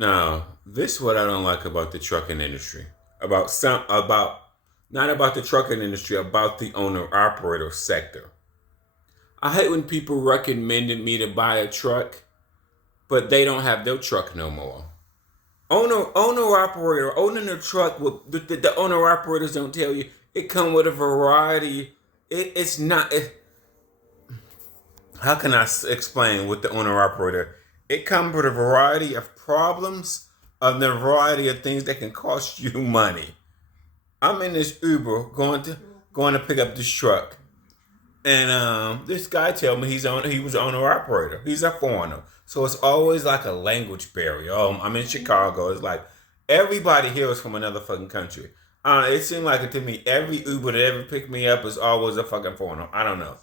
Now, this is what I don't like about the trucking industry. Not about the trucking industry, about the owner operator sector. I hate when people recommended me to buy a truck, but they don't have their truck no more. Owner operator owning a truck with the owner operators don't tell you it come with a variety. It's not. How can I explain with the owner operator? It comes with a variety of problems, of the variety of things that can cost you money. I'm in this Uber going to pick up this truck, and this guy tell me he was owner operator. He's a foreigner, so it's always like a language barrier. I'm in Chicago. It's like everybody here is from another fucking country. It seemed like it to me. Every Uber that ever picked me up is always a fucking foreigner. I don't know,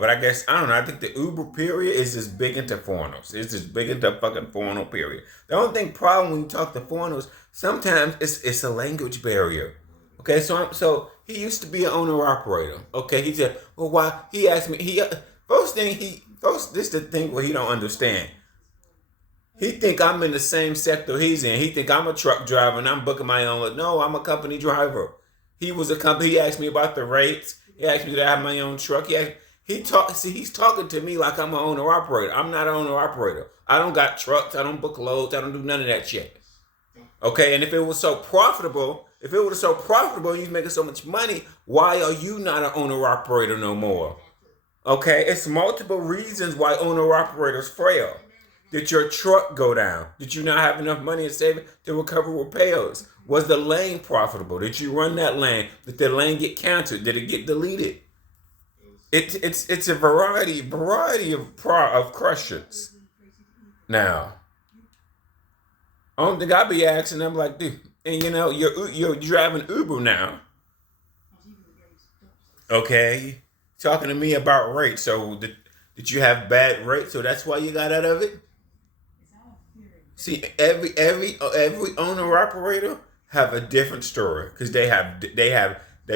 but I guess I don't know. I think the Uber period is just big into foreigners. It's just big into fucking foreigner period. The only thing problem when you talk to foreigners, sometimes it's a language barrier. Okay, so he used to be an owner operator. Okay, he said, well, why? He asked me. First this the thing where he don't understand. He think I'm in the same sector he's in. He think I'm a truck driver and I'm booking my own. No, I'm a company driver. He was a company. He asked me about the rates. He asked me did I have my own truck. He's talking to me like I'm an owner operator. I'm not an owner operator. I don't got trucks. I don't book loads. I don't do none of that shit. Okay, and if it was so profitable, and you're making so much money, why are you not an owner operator no more? Okay, it's multiple reasons why owner operators fail. Did your truck go down? Did you not have enough money in savings to recover repairs? Was the lane profitable? Did you run that lane? Did the lane get canceled? Did it get deleted? It's a variety of questions. Now, only thing I be asking, I'm like, dude, and you're driving Uber now, okay? Talking to me about rates. So did you have bad rates? So that's why you got out of it. See, every owner operator have a different story because they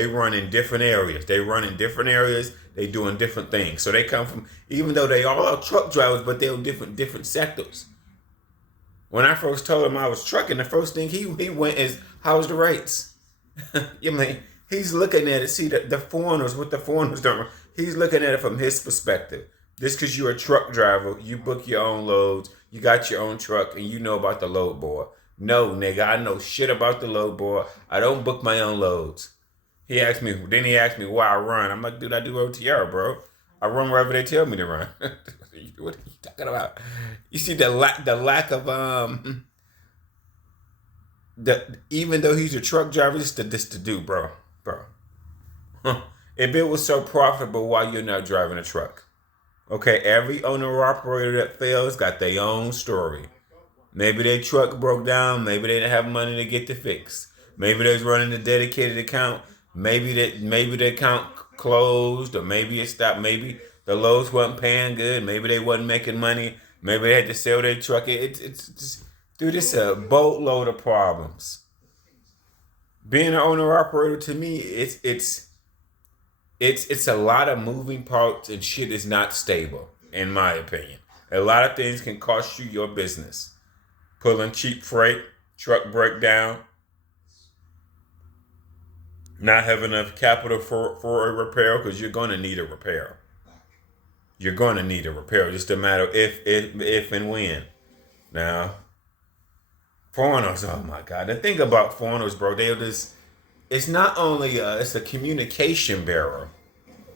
run in different areas. They run in different areas. They doing different things. So they come from even though they all are truck drivers, but they're in different sectors. When I first told him I was trucking, the first thing he went is, "How's the rates?" You mean he's looking at it. See the foreigners, what the foreigners don't. He's looking at it from his perspective. Just because you're a truck driver, you book your own loads, you got your own truck, and you know about the load board. No, nigga, I know shit about the load board. I don't book my own loads. He asked me why I run. I'm like, dude, I do OTR, bro. I run wherever they tell me to run. What are you talking about? You see the lack of the even though he's a truck driver, this to do, bro. Huh. If it was so profitable, why you're not driving a truck? Okay, every owner operator that fails got their own story. Maybe their truck broke down. Maybe they didn't have money to get the fix. Maybe they was running a dedicated account. Maybe the account closed, or maybe it stopped. Maybe the loads wasn't paying good. Maybe they wasn't making money. Maybe they had to sell their truck. It's just, dude, it's a boatload of problems. Being an owner operator to me, it's a lot of moving parts and shit is not stable, in my opinion. A lot of things can cost you your business. Pulling cheap freight, truck breakdown, not having enough capital for a repair because you're going to need a repair. You're going to need a repair. Just a matter of if and when. Now, foreigners, oh my God. The thing about foreigners, bro, they're just, it's not only, it's a communication barrier.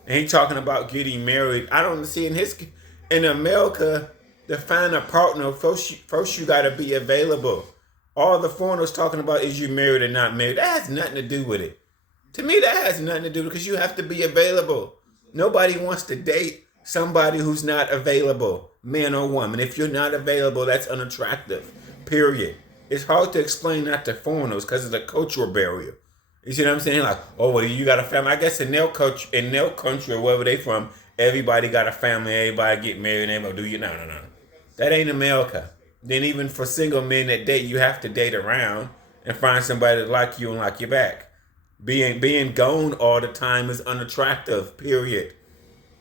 And he talking about getting married. I don't see in America, to find a partner, first you got to be available. All the foreigners talking about is you married or not married. That has nothing to do with it. To me, that has nothing to do because you have to be available. Nobody wants to date somebody who's not available, man or woman. If you're not available, that's unattractive. Period. It's hard to explain that to foreigners because of the cultural barrier. You see what I'm saying? Like, oh, well, you got a family. I guess in their country or wherever they from, everybody got a family. Everybody get married. And everybody do you? No. That ain't America. Then even for single men that date, you have to date around and find somebody that like you and like you back. Being gone all the time is unattractive. Period.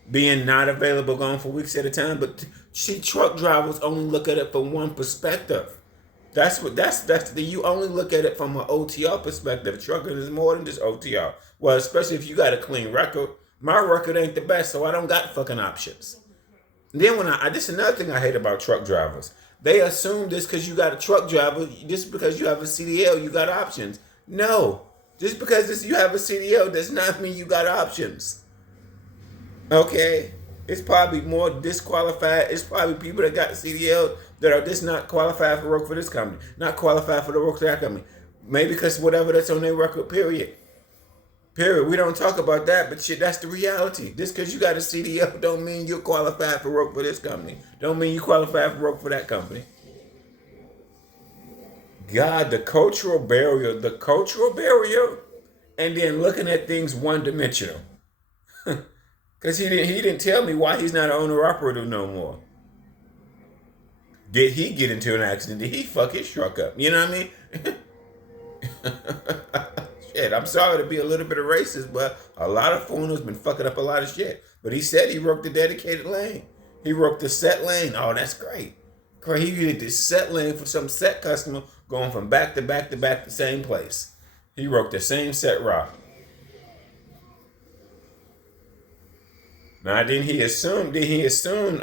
Being not available, gone for weeks at a time. But see, truck drivers only look at it from one perspective. You only look at it from an OTR perspective. Trucking is more than just OTR. Well, especially if you got a clean record. My record ain't the best, so I don't got fucking options. And then when this is another thing I hate about truck drivers. They assume just because you got a truck driver, just because you have a CDL, you got options. No, just because you have a CDL does not mean you got options. Okay, it's probably more disqualified. It's probably people that got CDL that are just not qualified for work for this company, not qualified for the work for that company. Maybe because whatever that's on their record, period. Period. We don't talk about that, but shit, that's the reality. Just because you got a CDL don't mean you're qualified for work for this company. Don't mean you qualified for work for that company. God, the cultural barrier, and then looking at things one dimensional. Because he didn't tell me why he's not an owner operator no more. Did he get into an accident? Did he fuck his truck up? You know what I mean? Shit, I'm sorry to be a little bit of racist, but a lot of foreigners been fucking up a lot of shit. But he said he worked the dedicated lane. He worked the set lane. Oh, that's great. He did this set lane for some set customer going from back to back to back the same place. He worked the same set route. Now, then he assumed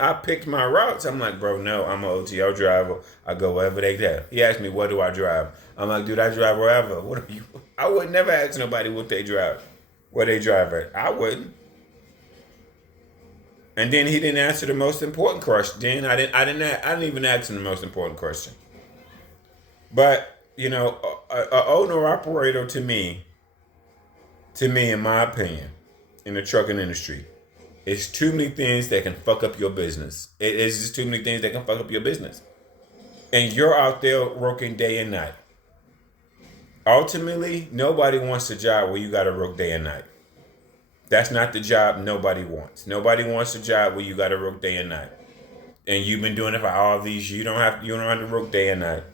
I picked my routes. I'm like, bro, no, I'm an OTO driver. I go wherever they go. He asked me, what do I drive? I'm like, dude, I drive wherever. What are you? I would never ask nobody what they drive, where they drive at. I wouldn't. And then he didn't answer the most important question. Then I didn't even ask him the most important question. But you know, a owner operator to me, in my opinion, in the trucking industry, it's too many things that can fuck up your business. It is just too many things that can fuck up your business. And you're out there working day and night. Ultimately, nobody wants a job where you got to work day and night. That's not the job nobody wants. Nobody wants a job where you got to work day and night. And you've been doing it for all these. You don't have to work day and night.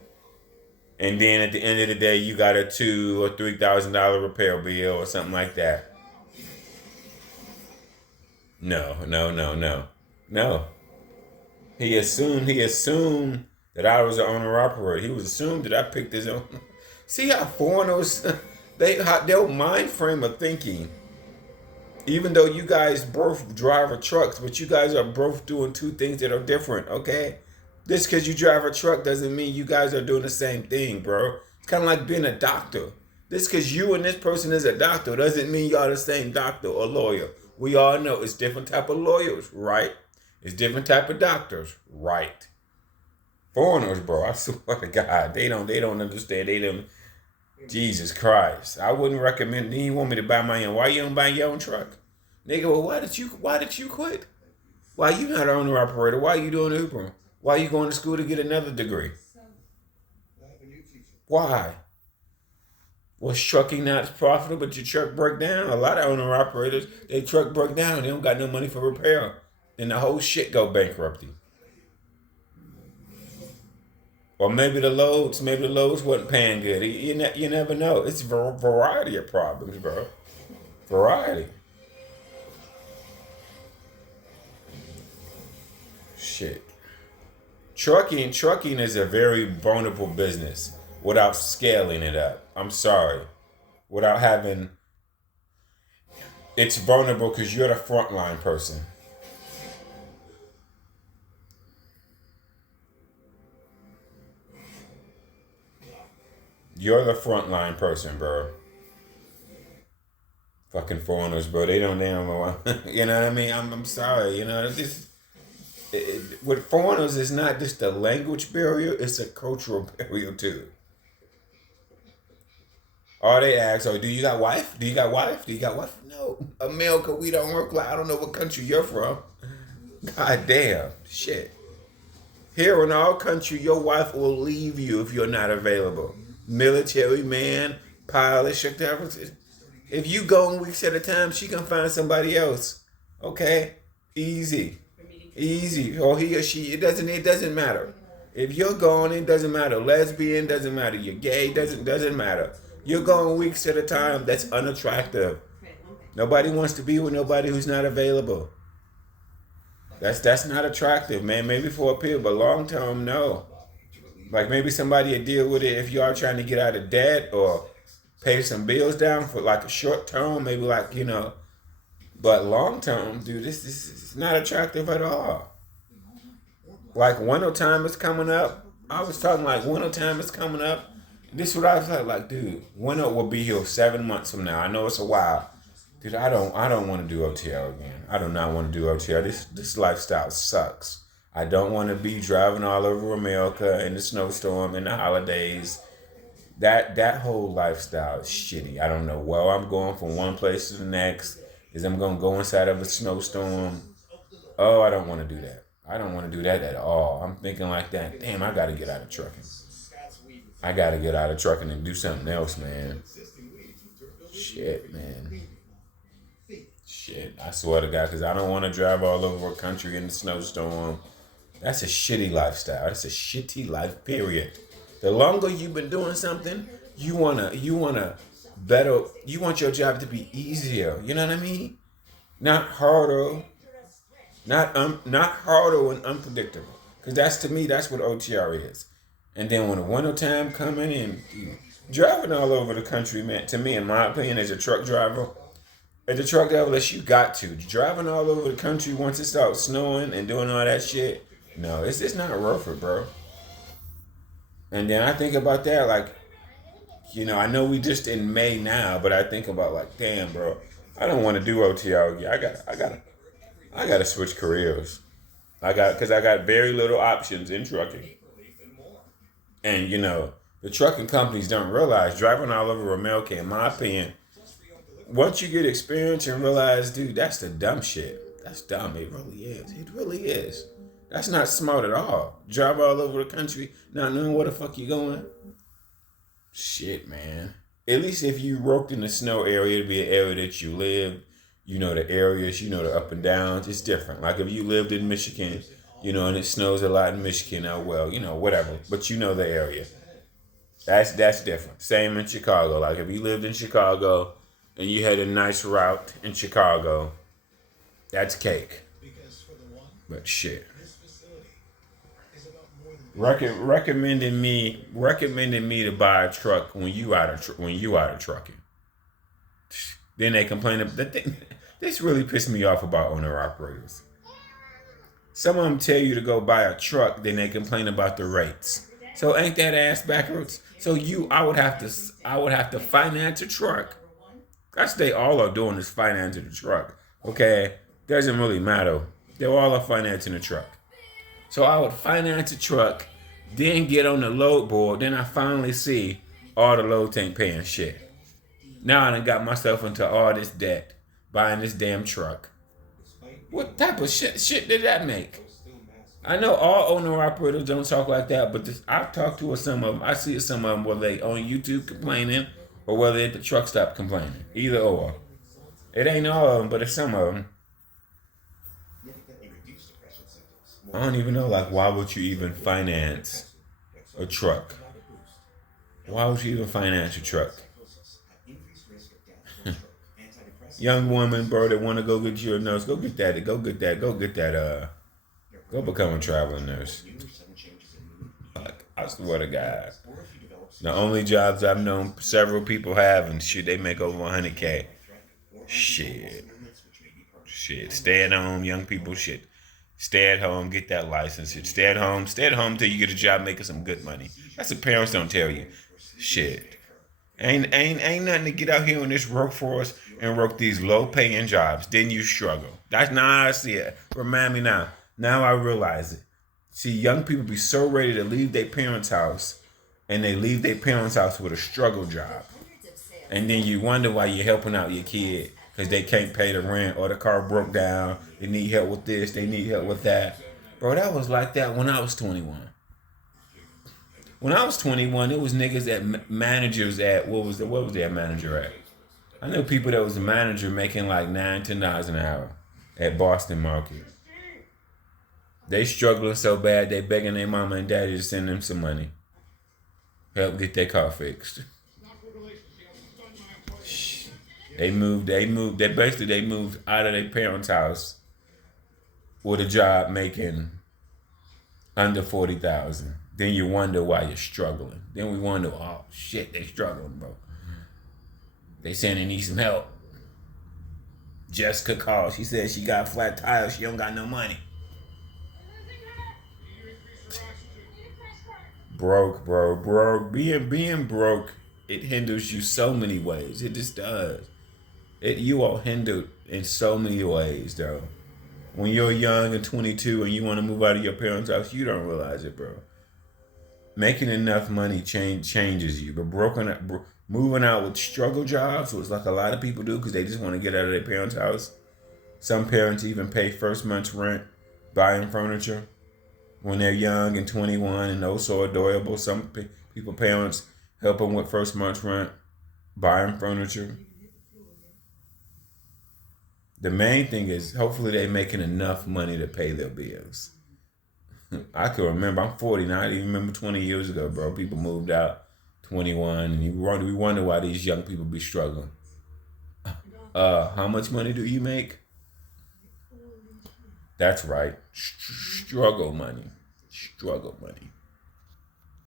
And then at the end of the day, you got a $2,000 or $3,000 repair bill or something like that. No. He assumed that I was an owner operator. He was assumed that I picked his own. See how foreigners, their mind frame of thinking, even though you guys both drive a trucks, but you guys are both doing two things that are different, okay? Just because you drive a truck doesn't mean you guys are doing the same thing, bro. It's kind of like being a doctor. Just because you and this person is a doctor doesn't mean y'all the same doctor or lawyer. We all know it's different type of lawyers, right? It's different type of doctors, right? Foreigners, bro, I swear to God, they don't understand. They don't. Jesus Christ, I wouldn't recommend. You want me to buy my own? Why you don't buy your own truck? Nigga, well, why did you quit? Why you not an owner operator? Why you doing Uber? Why you going to school to get another degree? Why? Was trucking not profitable, but your truck broke down? A lot of owner operators, their truck broke down. They don't got no money for repair. And the whole shit go bankruptcy. Or maybe the loads wasn't paying good. You never know. It's a variety of problems, bro. Variety. Shit. Trucking is a very vulnerable business without scaling it up. I'm sorry. Without having... It's vulnerable because you're the frontline person. You're the frontline person, bro. Fucking foreigners, bro. They don't know. You know what I mean? I'm sorry. You know, with foreigners, it's not just a language barrier. It's a cultural barrier, too. All they ask, do you got wife? Do you got wife? Do you got wife? No. America, we don't work like... I don't know what country you're from. God damn. Shit. Here in our country, your wife will leave you if you're not available. Military man, pilot, whatever. If you go in weeks at a time, she can find somebody else. Okay? Easy. Or he or she, it doesn't matter. If you're gone, it doesn't matter. Lesbian, doesn't matter. You're gay, doesn't matter. You're going weeks at a time, that's unattractive. Nobody wants to be with nobody who's not available. That's not attractive, man. Maybe for a period, but long term, no. Like maybe somebody will deal with it if you are trying to get out of debt or pay some bills down for like a short term, maybe like, but long term, dude, this is not attractive at all. Like winter time is coming up. I was talking like winter time is coming up. This is what I was like, dude, winter will be here 7 months from now. I know it's a while. Dude, I don't want to do OTL again. I do not want to do OTL. This lifestyle sucks. I don't want to be driving all over America in the snowstorm in the holidays. That whole lifestyle is shitty. I don't know where I'm going from one place to the next. Is I'm gonna go inside of a snowstorm? Oh, I don't want to do that. I don't want to do that at all. I'm thinking like that. Damn, I gotta get out of trucking. I gotta get out of trucking and do something else, man. Shit, man. Shit, I swear to God, because I don't want to drive all over a country in the snowstorm. That's a shitty lifestyle. That's a shitty life, period. The longer you've been doing something, you wanna better. You want your job to be easier. You know what I mean? Not harder, not harder and unpredictable. Because that's to me, that's what OTR is. And then when the winter time coming in, driving all over the country, man. To me, in my opinion, as a truck driver. At the truck driver, unless you got to. Driving all over the country once it starts snowing and doing all that shit, no, it's just not worth it, bro. And then I think about that, like, I know we just in May now, but I think about like, damn, bro, I don't want to do OTL again. I gotta switch careers. Cause I got very little options in trucking. And the trucking companies don't realize driving all over America, in my opinion, once you get experience and realize, dude, that's the dumb shit. That's dumb. It really is. It really is. That's not smart at all. Drive all over the country, not knowing where the fuck you going. Shit, man. At least if you worked in the snow area, it'd be an area that you live. You know the areas, the up and downs. It's different. Like if you lived in Michigan, and it snows a lot in Michigan, oh well, whatever. But you know the area. That's different. Same in Chicago. Like if you lived in Chicago and you had a nice route in Chicago, that's cake. But shit. Recommending me to buy a truck when you out of trucking. Then they complain of this really pissed me off about owner operators. Some of them tell you to go buy a truck, then they complain about the rates. So ain't that ass backwards? So I would have to finance a truck. That's what they all are doing is financing the truck. Okay, doesn't really matter. They all are financing the truck. So I would finance a truck, then get on the load board. Then I finally see all the loads ain't paying shit. Now I done got myself into all this debt buying this damn truck. What type of shit did that make? I know all owner operators don't talk like that, but I've talked to some of them. I see some of them where they on YouTube complaining or whether they at the truck stop complaining. Either or. It ain't all of them, but it's some of them. I don't even know, like, why would you even finance a truck? Why would you even finance a truck? Young woman, bro, that want to go get you a nurse, go get that, go become a traveling nurse. Like, I swear to God. The only jobs I've known several people have, and shit, they make over 100K. Shit. Stay at home, young people, shit. Stay at home, get that license. Stay at home till you get a job making some good money. That's what parents don't tell you. Shit. Ain't nothing to get out here in this workforce and work these low paying jobs. Then you struggle. That's now I see it. Remind me now. Now I realize it. See, young people be so ready to leave their parents' house, and they leave their parents' house with a struggle job. And then you wonder why you're helping out your kid. Because they can't pay the rent or the car broke down. They need help with this. They need help with that. Bro, that was like that when I was 21. When I was 21, it was niggas at managers at, what was that manager at? I know people that was a manager making like $9, $10 an hour at Boston Market. They struggling so bad, they begging their mama and daddy to send them some money. Help get their car fixed. They moved out of their parents' house with a job making under $40,000. Then you wonder why you're struggling. Then we wonder, oh shit, they struggling, bro. They saying they need some help. Jessica called. She said she got flat tires. She don't got no money. Broke, bro, broke. Being broke, it hinders you so many ways. It just does. You are hindered in so many ways, though. When you're young and 22 and you want to move out of your parents' house, you don't realize it, bro. Making enough money changes you, but moving out with struggle jobs, which like a lot of people do because they just want to get out of their parents' house. Some parents even pay first month's rent buying furniture when they're young and 21 and oh so adorable. Some people parents help them with first month's rent buying furniture. The main thing is hopefully they're making enough money to pay their bills. I can remember, I'm 40 now. I didn't remember 20 years ago, bro. People moved out 21, and we wonder why these young people be struggling. How much money do you make? That's right. Struggle money. Struggle money.